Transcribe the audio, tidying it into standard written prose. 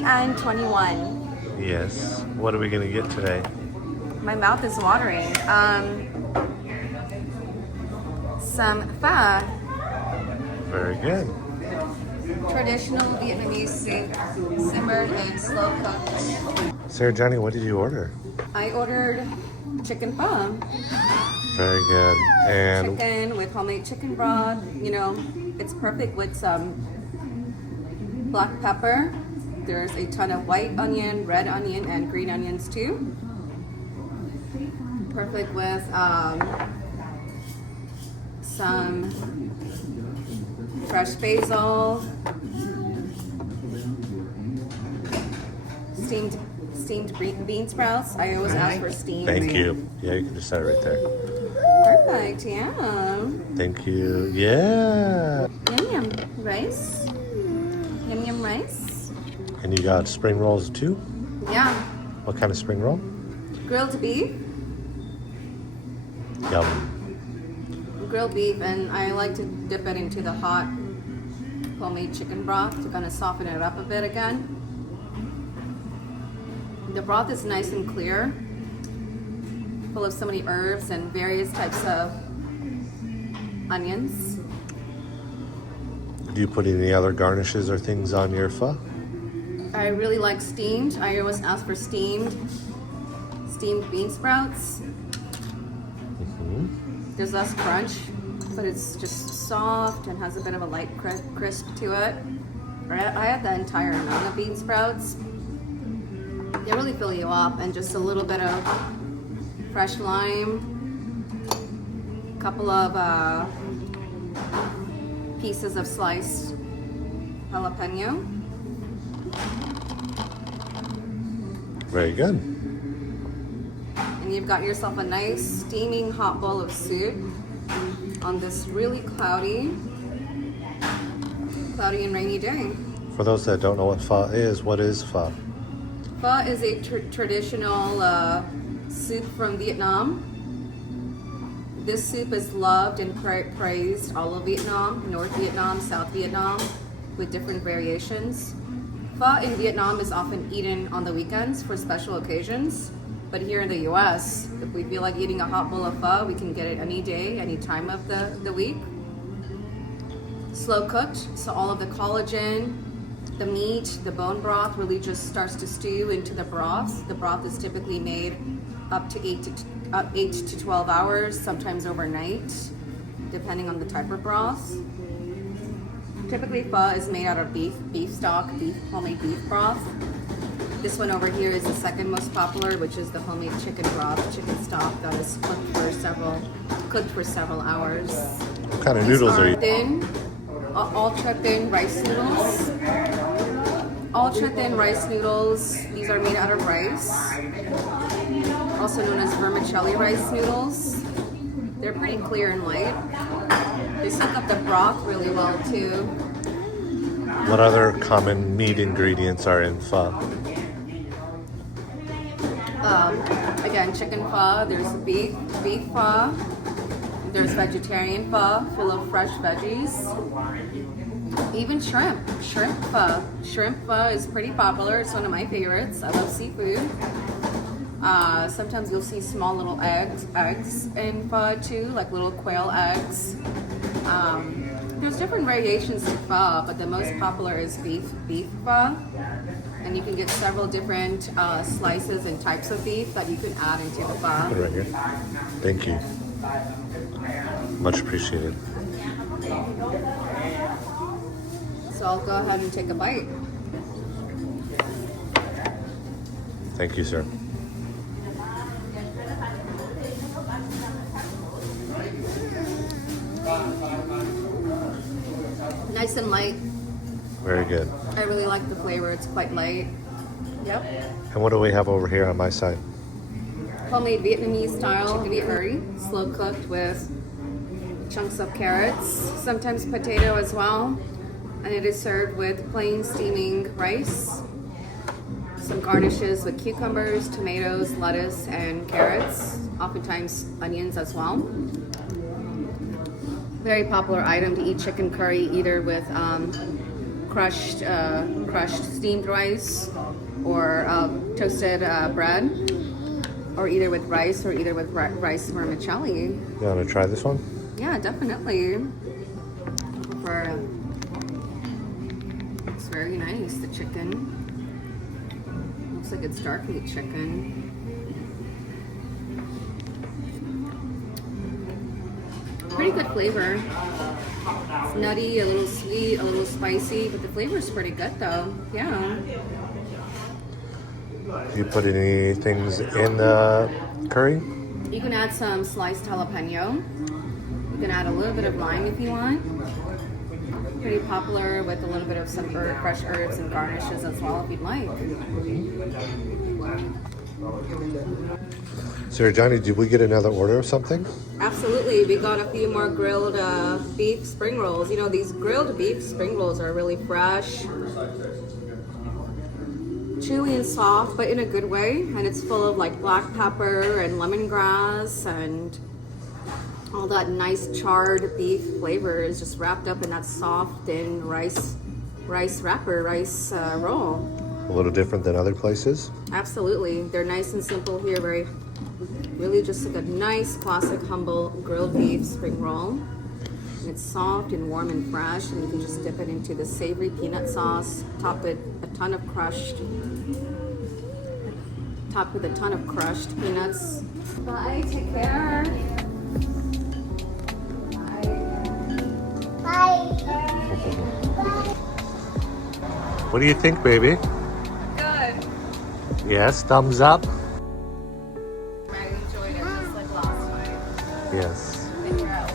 20 and 21. Yes. What are we gonna get today? My mouth is watering. Some pho. Very good. Traditional Vietnamese soup, simmered and slow cooked. Sarah Johnny, what did you order? I ordered chicken pho. Very good. And Chicken with homemade chicken broth. You know, it's perfect with some black pepper. There's a ton of white onion, red onion, and green onions too. Perfect with some fresh basil, steamed bean sprouts. I always ask for steamed. thank you. Yeah, you can just set it right there. Perfect, yeah. Thank you. Yeah. Yum yum rice. Yum yum rice. And you got spring rolls too? Yeah. What kind of spring roll? Grilled beef. Yum. Grilled beef, and I like to dip it into the hot homemade chicken broth to kind of soften it up a bit again. The broth is nice and clear, full of so many herbs and various types of onions. Do you put any other garnishes or things on your pho? I really like steamed. I always ask for steamed bean sprouts. There's less crunch, but it's just soft and has a bit of a light crisp to it. I had the entire amount of bean sprouts. They really fill you up, and just a little bit of fresh lime, a couple of pieces of sliced jalapeno. Very good. And you've got yourself a nice steaming hot bowl of soup on this really cloudy and rainy day. For those that don't know what pho is, what is pho? Pho is a traditional soup from Vietnam. This soup is loved and praised all of Vietnam, North Vietnam, South Vietnam, with different variations. Pho in Vietnam is often eaten on the weekends for special occasions. But here in the US, if we feel like eating a hot bowl of pho, we can get it any day, any time of the week. Slow cooked, so all of the collagen, the meat, the bone broth really just starts to stew into the broth. The broth is typically made up to 8 to 12 hours, sometimes overnight, depending on the type of broth. Typically pho is made out of beef stock, homemade beef broth. This one over here is the second most popular, which is the homemade chicken broth, chicken stock that is cooked for several hours. What kind of noodles are you? Thin, ultra thin rice noodles. Ultra thin rice noodles. These are made out of rice, also known as vermicelli rice noodles. They're pretty clear and light. They soak up the broth really well too. What other common meat ingredients are in pho? Again, chicken pho, there's beef pho, there's vegetarian pho, full of fresh veggies, even shrimp pho. Shrimp pho is pretty popular, it's one of my favorites. I love seafood. Sometimes you'll see small little eggs in pho too, like little quail eggs. There's different variations to pho, but the most popular is beef pho. And you can get several different slices and types of beef that you can add into the Put it pho. right here. Thank you. Much appreciated. So I'll go ahead and take a bite. Thank you, sir. Nice and light. Very good. I really like the flavor. It's quite light. Yep. And what do we have over here on my side? Homemade Vietnamese style chicken curry, slow cooked with chunks of carrots, sometimes potato as well. And it is served with plain steaming rice. Some garnishes with cucumbers, tomatoes, lettuce, and carrots. Oftentimes onions as well. Very popular item to eat chicken curry either with crushed steamed rice or toasted bread, or either with rice or either with rice vermicelli. You want to try this one? Yeah, definitely. It's very nice, the chicken. Looks like it's dark meat chicken. Pretty good flavor. It's nutty, a little sweet, a little spicy, but the flavor is pretty good though. Yeah. You put any things in the curry? You can add some sliced jalapeno. You can add a little bit of lime if you want. Pretty popular with a little bit of some fresh herbs and garnishes as well if you'd like. Sarah Johnny, did we get another order of something? Absolutely. We got a few more grilled beef spring rolls. You know, these grilled beef spring rolls are really fresh, chewy and soft, but in a good way. And it's full of like black pepper and lemongrass and all that nice charred beef flavor is just wrapped up in that soft thin rice wrapper, rice roll. A little different than other places? Absolutely. They're nice and simple here, really just like a nice classic humble grilled beef spring roll. And it's soft and warm and fresh, and you can just dip it into the savory peanut sauce, topped with a ton of crushed peanuts. Bye, take care. What do you think, baby? Good. Yes, thumbs up? I enjoyed it just like last time. Yes. And you're at